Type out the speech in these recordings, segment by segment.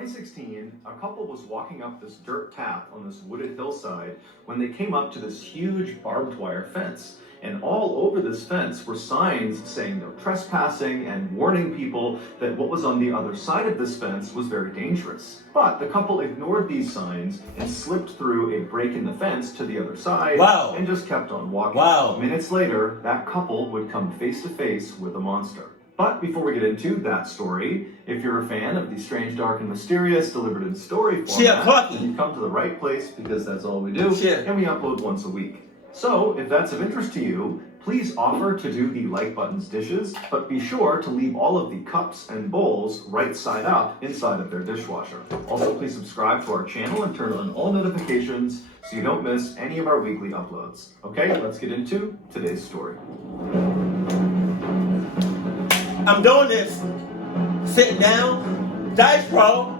2016, a couple was walking up this dirt path on this wooded hillside when they came up to this huge barbed wire fence. And all over this fence were signs saying no trespassing and warning people that what was on the other side of this fence was very dangerous. But the couple ignored these signs and slipped through a break in the fence to the other side. Wow. And just kept on walking. Wow. Minutes later, that couple would come face to face with a monster. But before we get into that story, if you're a fan of the strange, dark, and mysterious delivered in story format, then you've come to the right place because that's all we do, and we upload once a week. So, if that's of interest to you, please offer to do the like button's dishes, but be sure to leave all of the cups and bowls right side up inside of their dishwasher. Also, please subscribe to our channel and turn on all notifications so you don't miss any of our weekly uploads. Okay, let's get into today's story. I'm doing this. Sitting down. Dice roll.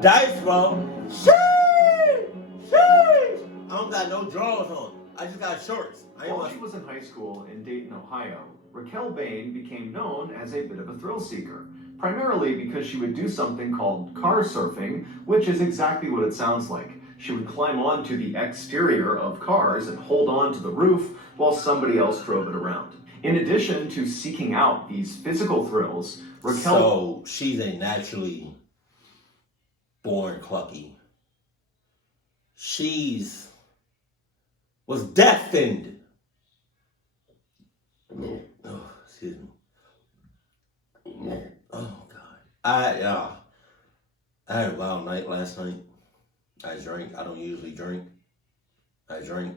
Dice roll. Sheesh! Sheesh! I don't got no drawers on. I just got shorts. While she was in high school in Dayton, Ohio, Raquel Bain became known as a bit of a thrill seeker, primarily because she would do something called car surfing, which is exactly what it sounds like. She would climb onto the exterior of cars and hold on to the roof while somebody else drove it around. In addition to seeking out these physical thrills, Raquel... So, she's a naturally born clucky. Was destined. Oh, excuse me. Oh, God. I had a wild night last night. I drank. I don't usually drink. I drank.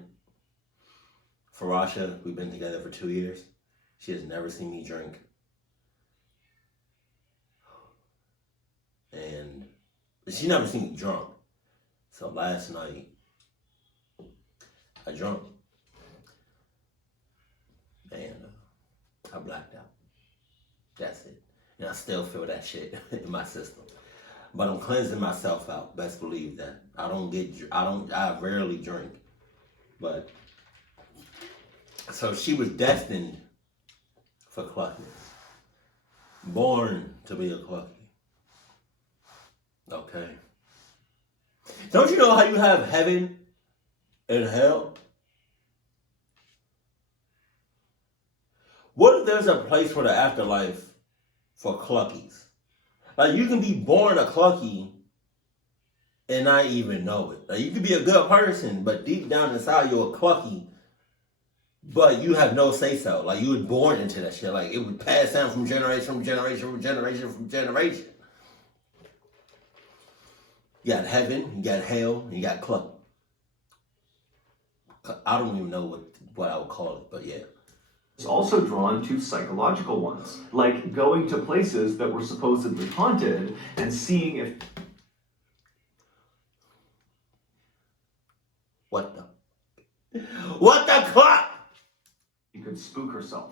Farasha, we've been together for 2 years. She has never seen me drink. And she never seen me drunk. So last night, I drunk. Man, I blacked out. That's it. And I still feel that shit in my system. But I'm cleansing myself out. Best believe that. I rarely drink. But, so she was destined for cluckiness. Born to be a clucky. Okay. Don't you know how you have heaven and hell? What if there's a place for the afterlife for cluckies? Like, you can be born a clucky and not even know it. Like, you could be a good person, but deep down inside you're a clucky, but you have no say-so. Like, you were born into that shit. Like, it would pass down from generation to generation. You got heaven, you got hell, and you got cluck. I don't even know what I would call it, but yeah. It's also drawn to psychological ones, like going to places that were supposedly haunted and seeing if... What the cluck? She could spook herself.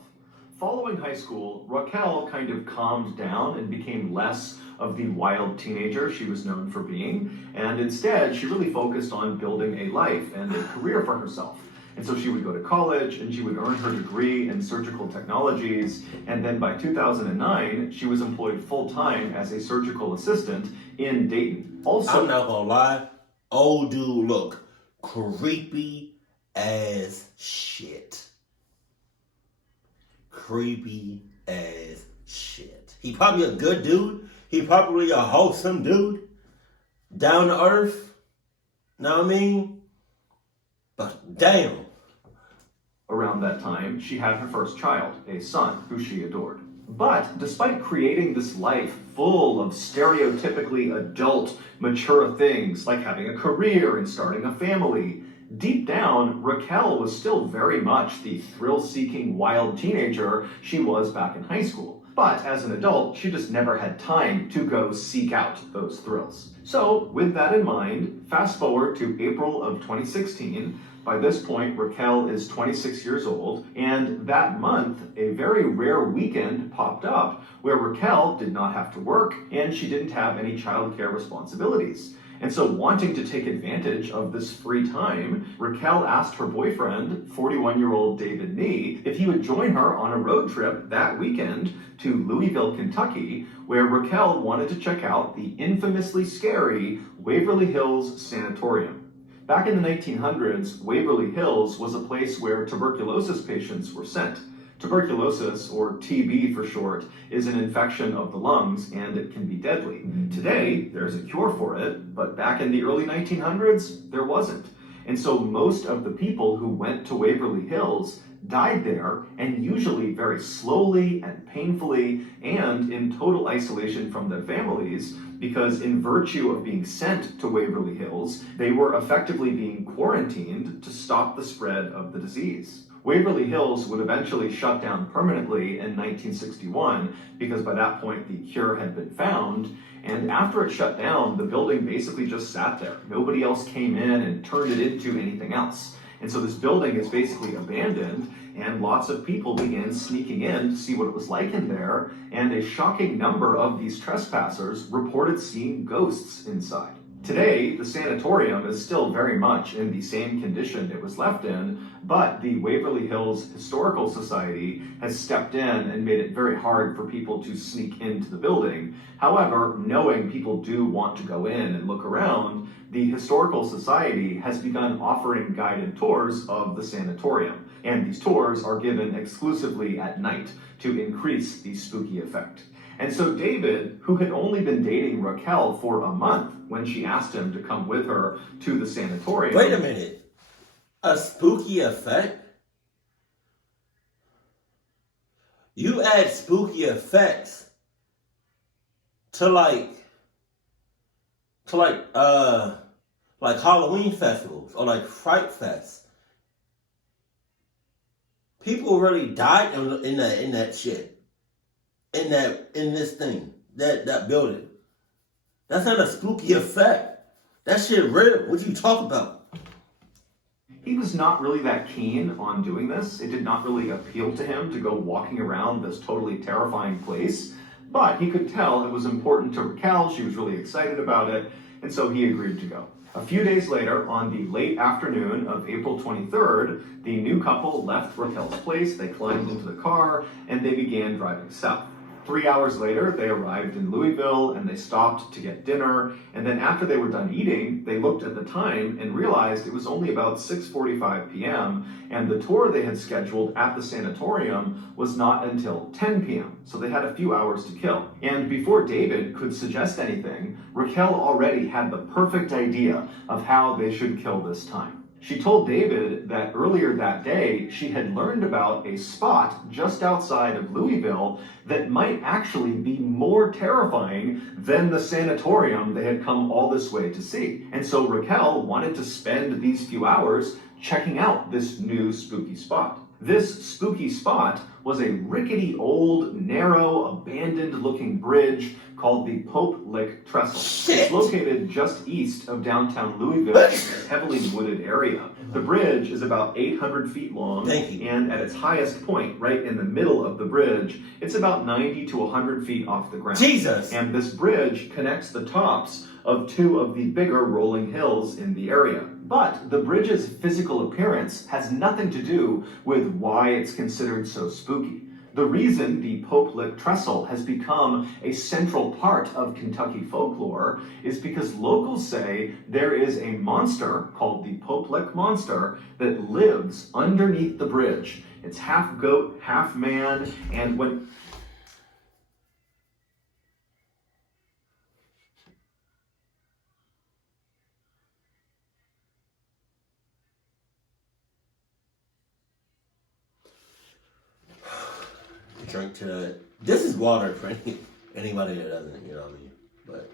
Following high school, Raquel kind of calmed down and became less of the wild teenager she was known for being, and instead she really focused on building a life and a career for herself. And so she would go to college and she would earn her degree in surgical technologies, and then by 2009 she was employed full-time as a surgical assistant in Dayton. Also, I'm not gonna lie, old dude look creepy as shit. Creepy as shit. He probably a good dude. He probably a wholesome dude. Down to earth. Know what I mean? But damn. Around that time, she had her first child, a son who she adored. But despite creating this life full of stereotypically adult, mature things like having a career and starting a family, deep down, Raquel was still very much the thrill-seeking wild teenager she was back in high school. But as an adult, she just never had time to go seek out those thrills. So, with that in mind, fast forward to April of 2016. By this point, Raquel is 26 years old, and that month, a very rare weekend popped up where Raquel did not have to work and she didn't have any childcare responsibilities. And so, wanting to take advantage of this free time, Raquel asked her boyfriend, 41-year-old David Nee, if he would join her on a road trip that weekend to Louisville, Kentucky, where Raquel wanted to check out the infamously scary Waverly Hills Sanatorium. Back in the 1900s, Waverly Hills was a place where tuberculosis patients were sent. Tuberculosis, or TB for short, is an infection of the lungs and it can be deadly. Today, there's a cure for it, but back in the early 1900s, there wasn't. And so most of the people who went to Waverly Hills died there, and usually very slowly and painfully and in total isolation from their families, because in virtue of being sent to Waverly Hills, they were effectively being quarantined to stop the spread of the disease. Waverly Hills would eventually shut down permanently in 1961 because by that point the cure had been found, and after it shut down, the building basically just sat there. Nobody else came in and turned it into anything else. And so this building is basically abandoned, and lots of people began sneaking in to see what it was like in there, and a shocking number of these trespassers reported seeing ghosts inside. Today, the sanatorium is still very much in the same condition it was left in, but the Waverly Hills Historical Society has stepped in and made it very hard for people to sneak into the building. However, knowing people do want to go in and look around, the Historical Society has begun offering guided tours of the sanatorium. And these tours are given exclusively at night to increase the spooky effect. And so David, who had only been dating Raquel for a month when she asked him to come with her to the sanatorium. Wait a minute. A spooky effect? You add spooky effects to like Halloween festivals or like Fright Fest. People really died in that shit. In this thing, that building. That's not a spooky effect. That shit real. What you talk about? He was not really that keen on doing this. It did not really appeal to him to go walking around this totally terrifying place. But he could tell it was important to Raquel. She was really excited about it. And so he agreed to go. A few days later, on the late afternoon of April 23rd, the new couple left Raquel's place. They climbed into the car and they began driving south. 3 hours later, they arrived in Louisville and they stopped to get dinner. And then after they were done eating, they looked at the time and realized it was only about 6:45 p.m. and the tour they had scheduled at the sanatorium was not until 10 p.m. So they had a few hours to kill. And before David could suggest anything, Raquel already had the perfect idea of how they should kill this time. She told David that earlier that day, she had learned about a spot just outside of Louisville that might actually be more terrifying than the sanatorium they had come all this way to see. And so Raquel wanted to spend these few hours checking out this new spooky spot. This spooky spot was a rickety old, narrow, abandoned-looking bridge called the Pope Lick Trestle. Shit. It's located just east of downtown Louisville in this heavily wooded area. The bridge is about 800 feet long, and at its highest point, right in the middle of the bridge, it's about 90 to 100 feet off the ground. Jesus! And this bridge connects the tops of two of the bigger rolling hills in the area. But the bridge's physical appearance has nothing to do with why it's considered so spooky. The reason the Pope Lick Trestle has become a central part of Kentucky folklore is because locals say there is a monster called the Pope Lick Monster that lives underneath the bridge. It's half goat, half man, and when... Drink to that. This is water for anybody that doesn't, you know what I mean? But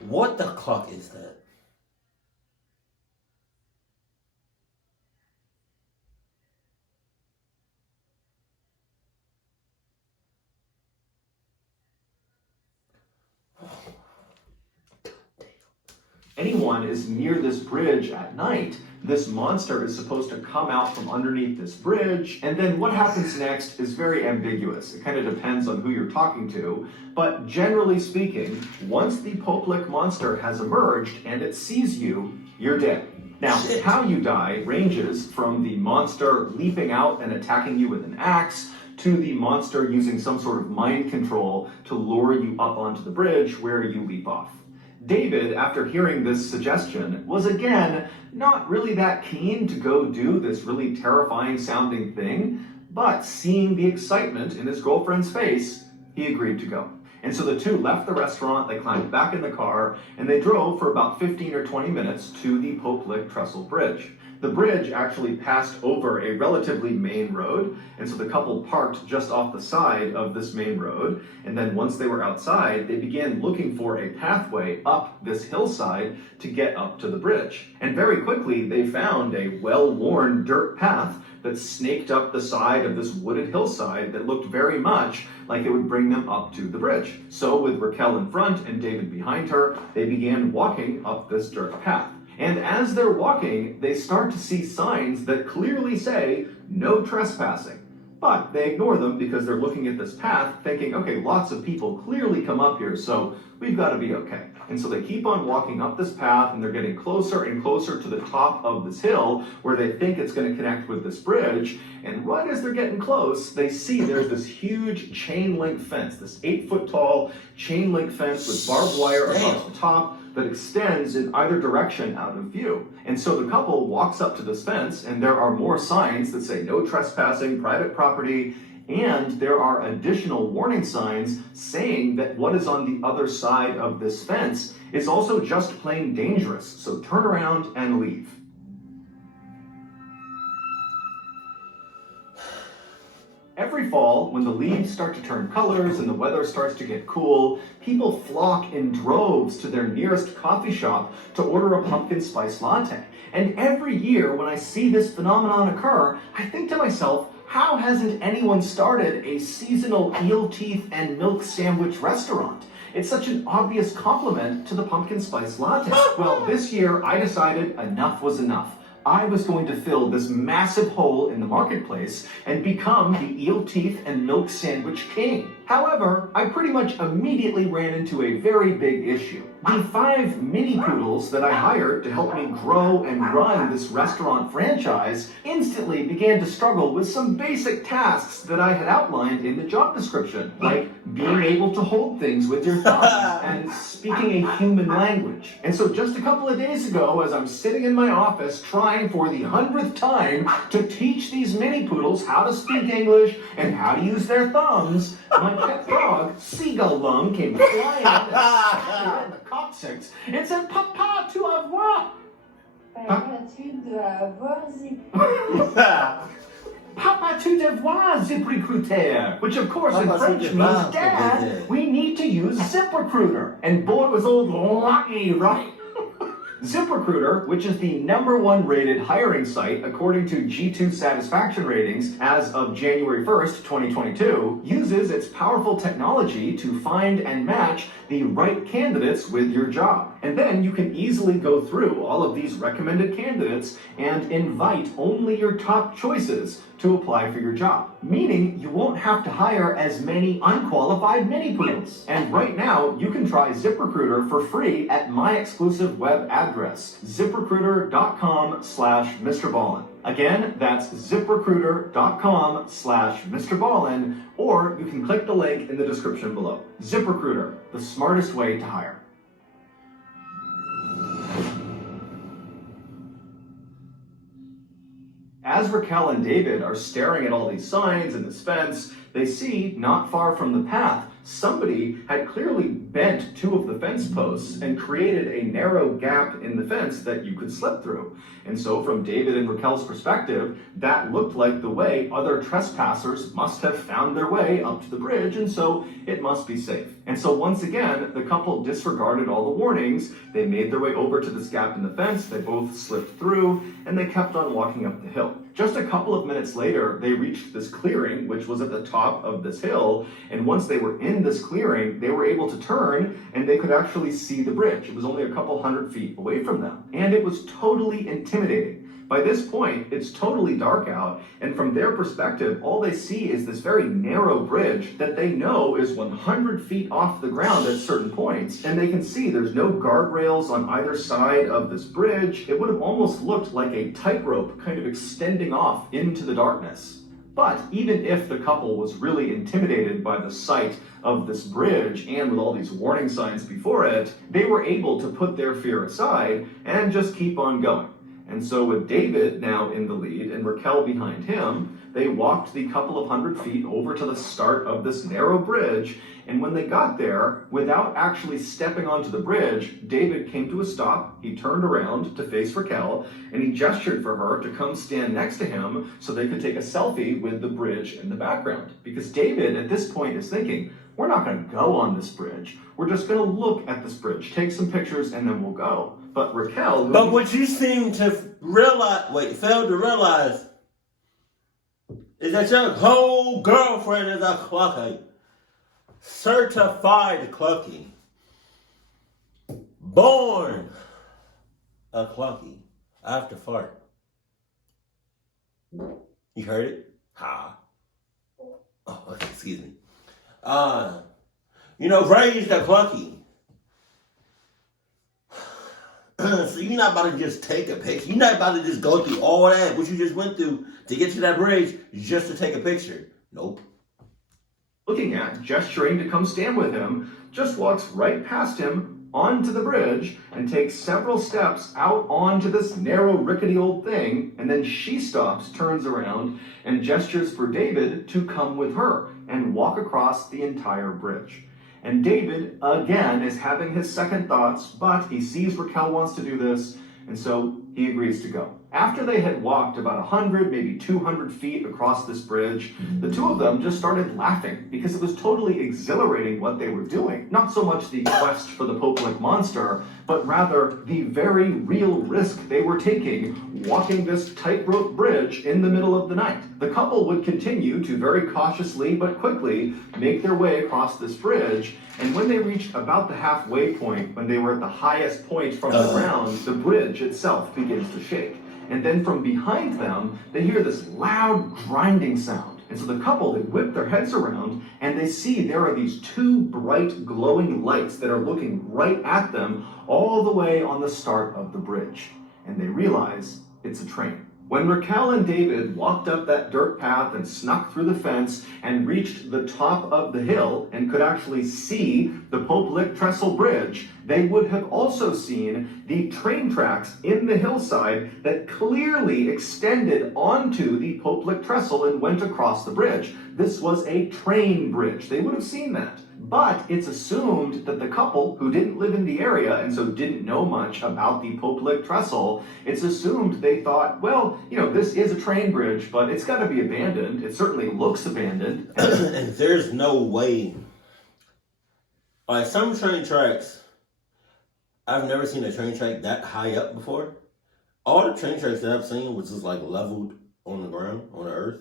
what the fuck is that? anyone is near this bridge at night, this monster is supposed to come out from underneath this bridge, and then what happens next is very ambiguous. It kind of depends on who you're talking to, but generally speaking, once the Poplik monster has emerged and it sees you, you're dead. Now, how you die ranges from the monster leaping out and attacking you with an axe, to the monster using some sort of mind control to lure you up onto the bridge where you leap off. David, after hearing this suggestion, was again not really that keen to go do this really terrifying sounding thing, but seeing the excitement in his girlfriend's face, he agreed to go. And so the two left the restaurant, they climbed back in the car, and they drove for about 15 or 20 minutes to the Poplik Trestle Bridge. The bridge actually passed over a relatively main road, and so the couple parked just off the side of this main road, and then once they were outside, they began looking for a pathway up this hillside to get up to the bridge. And very quickly, they found a well-worn dirt path that snaked up the side of this wooded hillside that looked very much like it would bring them up to the bridge. So with Raquel in front and David behind her, they began walking up this dirt path. And as they're walking, they start to see signs that clearly say, no trespassing. But they ignore them because they're looking at this path thinking, okay, lots of people clearly come up here, so we've got to be okay. And so they keep on walking up this path, and they're getting closer and closer to the top of this hill where they think it's going to connect with this bridge. And right as they're getting close, they see there's this huge chain link fence, this 8-foot tall chain link fence with barbed wire across the top that extends in either direction out of view. And so the couple walks up to this fence, and there are more signs that say no trespassing, private property, and there are additional warning signs saying that what is on the other side of this fence is also just plain dangerous. So turn around and leave. Every fall, when the leaves start to turn colors and the weather starts to get cool, people flock in droves to their nearest coffee shop to order a pumpkin spice latte. And every year, when I see this phenomenon occur, I think to myself, how hasn't anyone started a seasonal eel teeth and milk sandwich restaurant? It's such an obvious compliment to the pumpkin spice latte. Well, this year, I decided enough was enough. I was going to fill this massive hole in the marketplace and become the eel teeth and milk sandwich king. However, I pretty much immediately ran into a very big issue. The 5 mini poodles that I hired to help me grow and run this restaurant franchise instantly began to struggle with some basic tasks that I had outlined in the job description, like being able to hold things with your thumbs and speaking a human language. And so just a couple of days ago, as I'm sitting in my office trying for the 100th time to teach these mini poodles how to speak English and how to use their thumbs, my pet dog, Seagull Lung, came flying in the coccyx and said, "Papa, tu vas voir." Papa, tu devoir ZipRecruiter, which of course in French means, Dad, we need to use ZipRecruiter. And boy, was old Lucky right. ZipRecruiter, which is the #1 rated hiring site according to G2 satisfaction ratings as of January 1st, 2022, uses its powerful technology to find and match the right candidates with your job. And then you can easily go through all of these recommended candidates and invite only your top choices to apply for your job, meaning you won't have to hire as many unqualified mini poodles. And right now, you can try ZipRecruiter for free at my exclusive web address, ziprecruiter.com/Mr. Ballin. Again, that's ziprecruiter.com/Mr. Ballin, or you can click the link in the description below. ZipRecruiter, the smartest way to hire. As Raquel and David are staring at all these signs and this fence, they see, not far from the path, somebody had clearly bent 2 of the fence posts and created a narrow gap in the fence that you could slip through. And so from David and Raquel's perspective, that looked like the way other trespassers must have found their way up to the bridge, and so it must be safe. And so once again, the couple disregarded all the warnings. They made their way over to this gap in the fence. They both slipped through, and they kept on walking up the hill. Just a couple of minutes later, they reached this clearing, which was at the top of this hill. And once they were in this clearing, they were able to turn, and they could actually see the bridge. It was only a couple hundred feet away from them. And it was totally intimidating. By this point, it's totally dark out, and from their perspective, all they see is this very narrow bridge that they know is 100 feet off the ground at certain points, and they can see there's no guardrails on either side of this bridge. It would have almost looked like a tightrope kind of extending off into the darkness. But even if the couple was really intimidated by the sight of this bridge and with all these warning signs before it, they were able to put their fear aside and just keep on going. And so with David now in the lead and Raquel behind him, they walked the couple of hundred feet over to the start of this narrow bridge. And when they got there, without actually stepping onto the bridge, David came to a stop. He turned around to face Raquel, and he gestured for her to come stand next to him so they could take a selfie with the bridge in the background. Because David at this point is thinking, we're not going to go on this bridge. We're just going to look at this bridge, take some pictures, and then we'll go. But Raquel... But what you seem to fail to realize is that your whole girlfriend is a clucky. Certified clucky. Born a clucky. I have to fart. You heard it? Ha. Oh, okay, excuse me. Raised a clucky. So you're not about to just take a picture. You're not about to just go through all that, what you just went through to get to that bridge just to take a picture. Nope. Looking at, gesturing to come stand with him, just walks right past him onto the bridge and takes several steps out onto this narrow, rickety old thing. And then she stops, turns around, and gestures for David to come with her and walk across the entire bridge. And David, again, is having his second thoughts, but he sees Raquel wants to do this, and so he agrees to go. After they had walked about 100, maybe 200 feet across this bridge, the two of them just started laughing because it was totally exhilarating what they were doing. Not so much the quest for the Pope-like monster, but rather the very real risk they were taking walking this tightrope bridge in the middle of the night. The couple would continue to very cautiously but quickly make their way across this bridge, and when they reached about the halfway point, when they were at the highest point from the ground, the bridge itself begins to shake. And then from behind them, they hear this loud grinding sound. And so the couple, they whip their heads around and they see there are these two bright glowing lights that are looking right at them all the way on the start of the bridge. And they realize it's a train. When Raquel and David walked up that dirt path and snuck through the fence and reached the top of the hill and could actually see the Pope-Lick Trestle Bridge, they would have also seen the train tracks in the hillside that clearly extended onto the Pope-Lick Trestle and went across the bridge. This was a train bridge. They would have seen that. But it's assumed that the couple, who didn't live in the area and so didn't know much about the Pope-Lick Trestle, it's assumed they thought, well, this is a train bridge, but it's got to be abandoned. It certainly looks abandoned. And there's no way. Like some train tracks, I've never seen a train track that high up before. All the train tracks that I've seen was just like leveled on the ground, on the earth.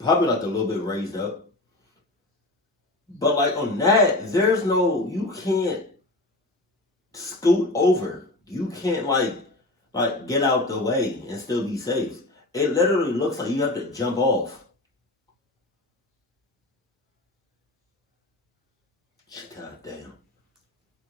Probably like a little bit raised up. But like on that, you can't scoot over. You can't like get out the way and still be safe. It literally looks like you have to jump off. God damn.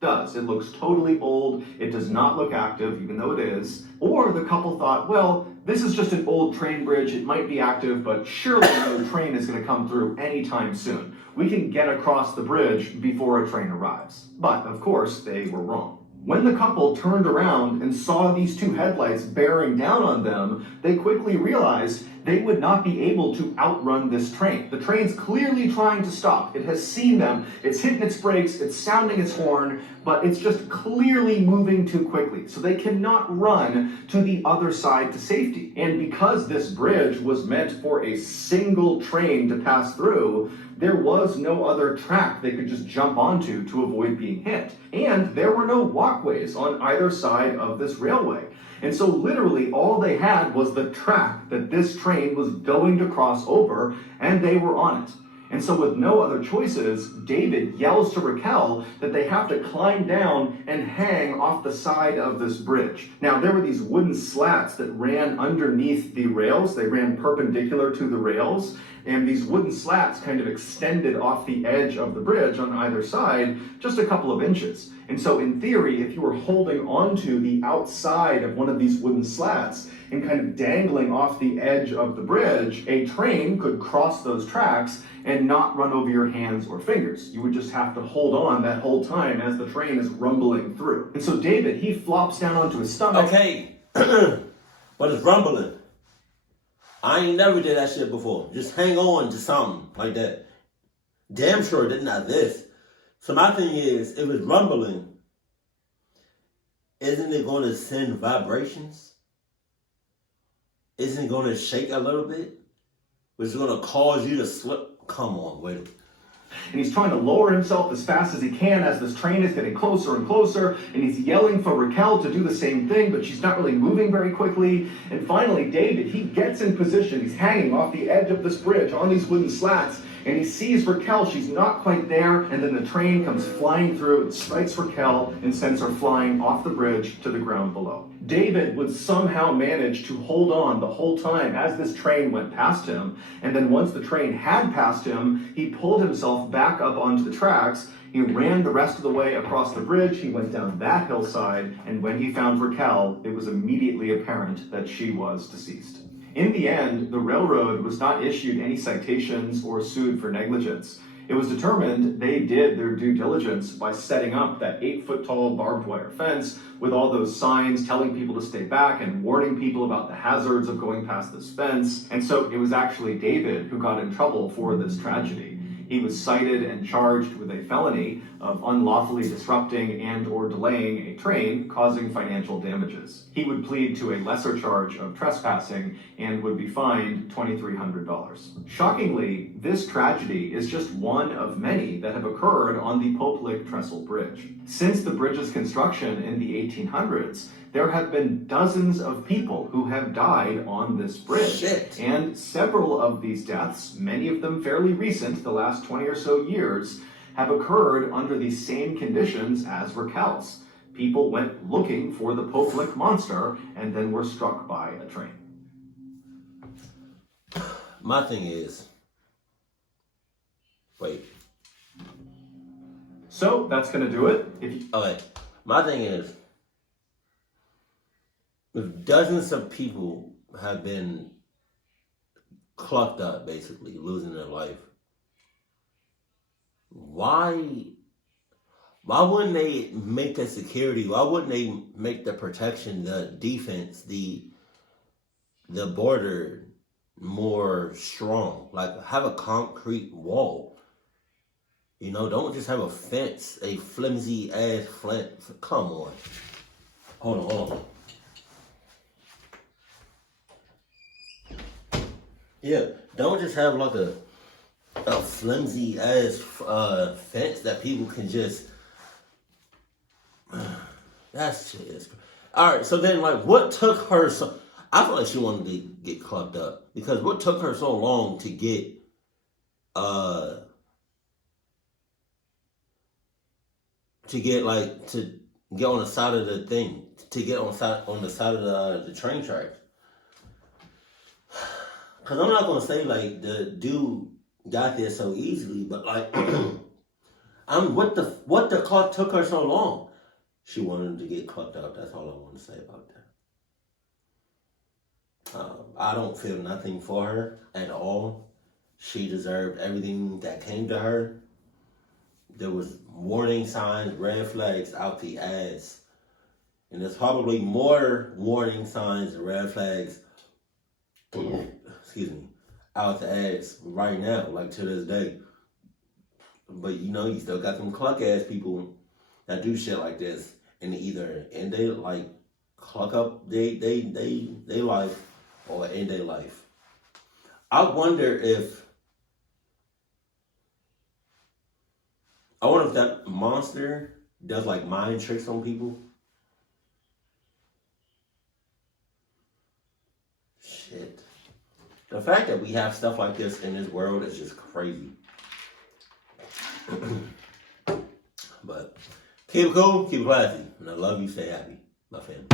It looks totally old. It does not look active, even though it is. Or the couple thought, well, this is just an old train bridge. It might be active, but surely no train is going to come through anytime soon. We can get across the bridge before a train arrives. But, of course, they were wrong. When the couple turned around and saw these two headlights bearing down on them, they quickly realized they would not be able to outrun this train. The train's clearly trying to stop. It has seen them. It's hitting its brakes. It's sounding its horn, but it's just clearly moving too quickly. So they cannot run to the other side to safety. And because this bridge was meant for a single train to pass through, there was no other track they could just jump onto to avoid being hit. And there were no walkways on either side of this railway. And so literally all they had was the track that this train was going to cross over, and they were on it. And so with no other choices, David yells to Raquel that they have to climb down and hang off the side of this bridge. Now, there were these wooden slats that ran underneath the rails. They ran perpendicular to the rails, and these wooden slats kind of extended off the edge of the bridge on either side just a couple of inches. And so in theory, if you were holding onto the outside of one of these wooden slats and kind of dangling off the edge of the bridge, a train could cross those tracks and not run over your hands or fingers. You would just have to hold on that whole time as the train is rumbling through. And so David, he flops down onto his stomach. Okay, but it's rumbling. I ain't never did that shit before. Just hang on to something like that. Damn sure did not this. So my thing is, if it's rumbling, isn't it going to send vibrations? Isn't it going to shake a little bit? Which is going to cause you to slip? Come on, wait. And he's trying to lower himself as fast as he can as this train is getting closer and closer, and he's yelling for Raquel to do the same thing, but she's not really moving very quickly. And finally, David, he gets in position. He's hanging off the edge of this bridge on these wooden slats, and he sees Raquel. She's not quite there, and then the train comes flying through. It strikes Raquel and sends her flying off the bridge to the ground below. David would somehow manage to hold on the whole time as this train went past him, and then once the train had passed him, he pulled himself back up onto the tracks. He ran the rest of the way across the bridge. He went down that hillside, and when he found Raquel, it was immediately apparent that she was deceased. In the end, the railroad was not issued any citations or sued for negligence. It was determined they did their due diligence by setting up that 8-foot-tall barbed wire fence with all those signs telling people to stay back and warning people about the hazards of going past this fence. And so it was actually David who got in trouble for this tragedy. He was cited and charged with a felony of unlawfully disrupting and or delaying a train, causing financial damages. He would plead to a lesser charge of trespassing and would be fined $2,300. Shockingly, this tragedy is just one of many that have occurred on the Poplick Trestle Bridge. Since the bridge's construction in the 1800s, there have been dozens of people who have died on this bridge. Shit. And several of these deaths, many of them fairly recent, the last 20 or so years, have occurred under the same conditions as Raquel's. People went looking for the Poplick monster and then were struck by a train. My thing is, wait. So that's going to do it. Okay, my thing is, if dozens of people have been clucked up, basically, losing their life, why wouldn't they make the security, why wouldn't they make the protection, the defense, the border more strong? Like, have a concrete wall. You know, don't just have a fence, a flimsy ass flint. Come on. Hold on. Yeah, don't just have like a flimsy ass fence that people can just. That shit is. All right, so then like, what took her so? I feel like she wanted to get clubbed up because what took her so long to get on the side of the thing, to get on the side of the train tracks. Cause I'm not gonna say like the dude got there so easily, but like, what the clock took her so long? She wanted to get clucked up. That's all I want to say about that. I don't feel nothing for her at all. She deserved everything that came to her. There was warning signs, red flags out the ass, and there's probably more warning signs and red flags excuse me, out to ass right now, like to this day. But you know, you still got them cluck ass people that do shit like this, and they like cluck up they life or end their life. I wonder if that monster does like mind tricks on people. Shit. The fact that we have stuff like this in this world is just crazy. But keep it cool, keep it classy. And I love you, stay happy. My family.